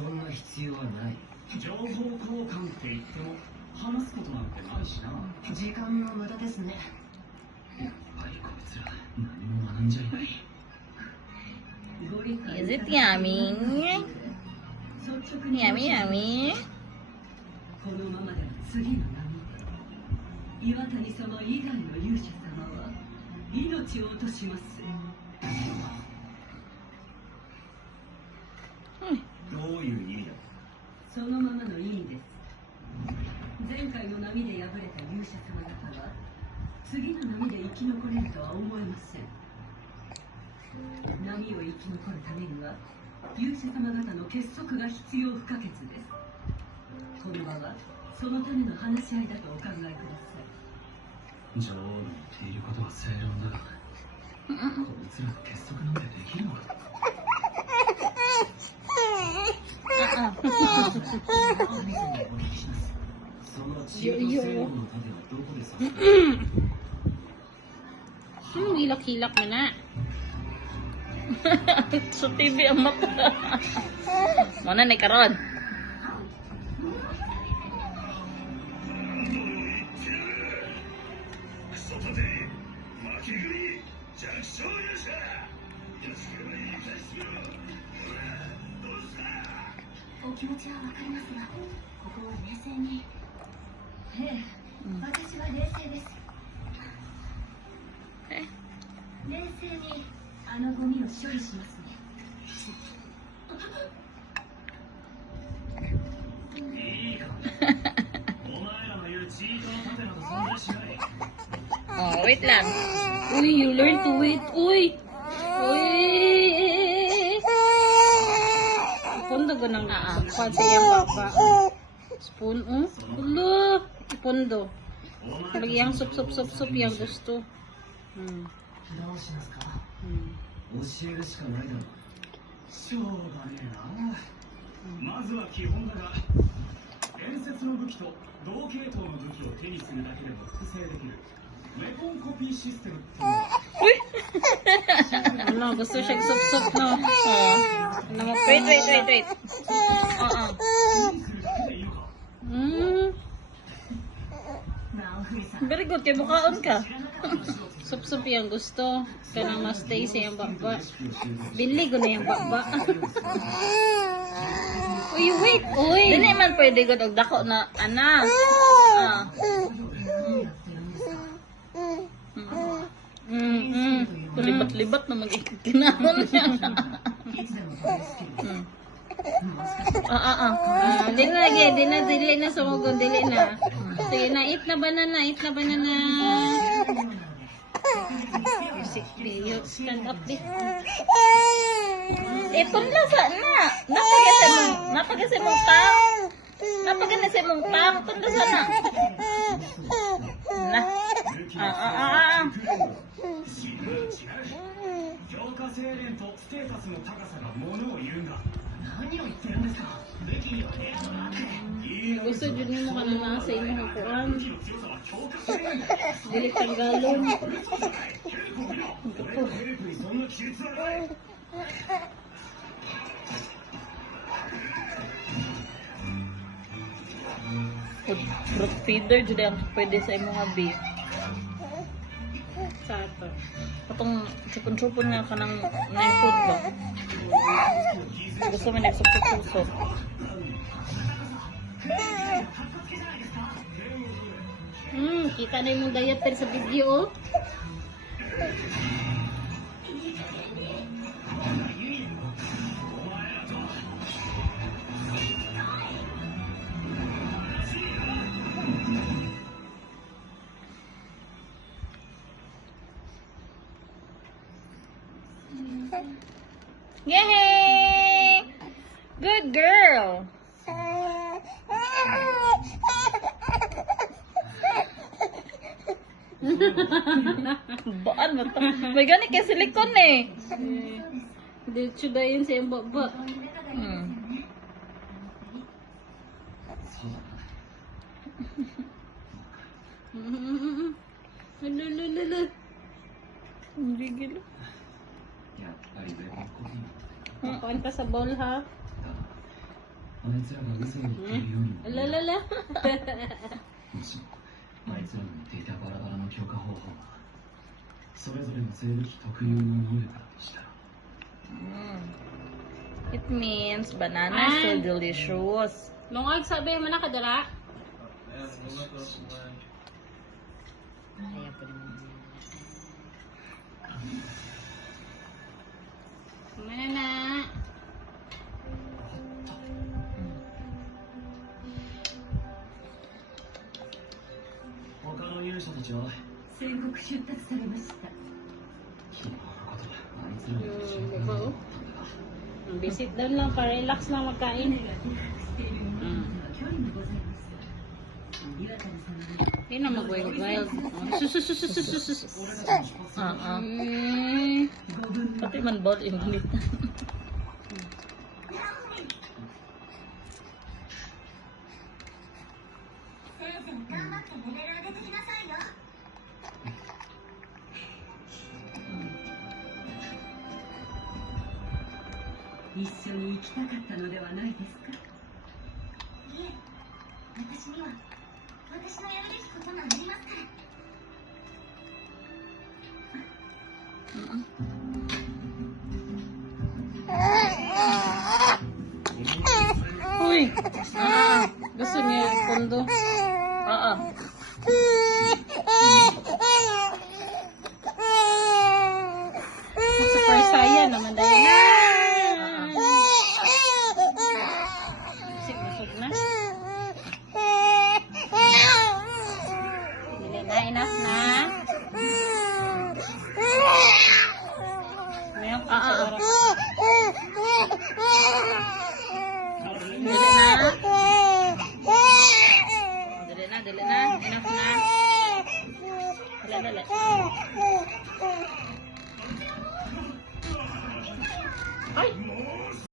そんな必要はない。情報交換って言っても話すことなんてないしな。時間の無駄ですね。やっぱりこいつら何も学んじゃいない。Is it yummy? Yummy, yummy. このままでは次の波、岩谷様以外の勇者様は命を落とします。どういう意味だ。そのままの意味です。前回の波で敗れた勇者様方は次の波で生き残れるとは思えません。波を生き残るためには勇者様方の結束が必要不可欠です。この場はそのための話し合いだとお考えください。女王の言っていることは正論だが、こいつらと結束なんてできるのか。そのチーム制度の盾はどこで刺すか。Hilak-hilak mo na. So TV ang mata. Muna na karon. Eh. 冷静にあのゴミを処理しますね。いいか。お前らの言うチートの盾など存在しない。Oh, wait lang. Uy, you learn to wait. Uy! Uy! Ipondo ko ng naakad sa iyang baba. Spoon, oh? Ulo! Ipondo. Talaga yung sup yung gusto. どうしますか。教えるしかないだろう。しょうがねえな。まずは基本だが、伝説の武器と同系統の武器を手にするだけでも複製できるウェポンコピーシステムっていうのは。Uy! Ano, gusto siya sup no? Ano mo? Wait. Very good, kay bukaon ka. Sup yung gusto. Kanang ma-stay sa yung baba. Binli ko na yung baba. Uy, wait! Uy! Dili man pwede ko dako na, ana. Libat-libat na mag-ikinahon niya. Dili na sumugod, dili na. Sige na, eat na banana. Stand up di. Punla sa na. Napagasi mong tang. Punla sa na. Na. 強化精錬とステータスの高さがものを言うんだ。何を言ってるんですか。武器にはレア度があって。Gusto dyan mo ka na nasa inyong kuwan. Dili tanggalon. Fruit feeder dyan ang pwede sa imong beef. Sato. Katong supon-supon nga ka ng food ba? Gusto mo nagsup-sup. Kita na yung diaper sa video, oh. Yay! Good girl! Baan mo to? May gani kay silikon eh. Dito dayon sa iyong baba. Lulululul. Hindi gila. Kuhaan ka sa bowl ha. あいつらが嘘を言っているようにも Alalala. もしもあいつらの言っていたバラバラの強化方法がそれぞれの生物特有の能力だとしたら It means banana is so delicious. Lungag sabi mo na kadala. Ayaw pa naman. Mana na. 他の勇者たちは戦国出立されました。昨日のことはあいつらの仕事だったんだが Visit doon lang, pa-relax lang 彼 magkain. が空白している人間とは距離がございます。岩谷様が Hindi na mag-wild. Sus. 俺たちの出発する 5分の Pati man ball init. 頑張ってレベル上げてきなさいよ。一緒に行きたかったのではないですか。いえ、私には私のやるべきことがありますから。 Uy! Gusto niya yung pondo. Super saya naman dahil na. Busog na. Dili na, enough na. Mayroon pa sa oras. Dili na. Dili na. Enough na. Dali. Ay!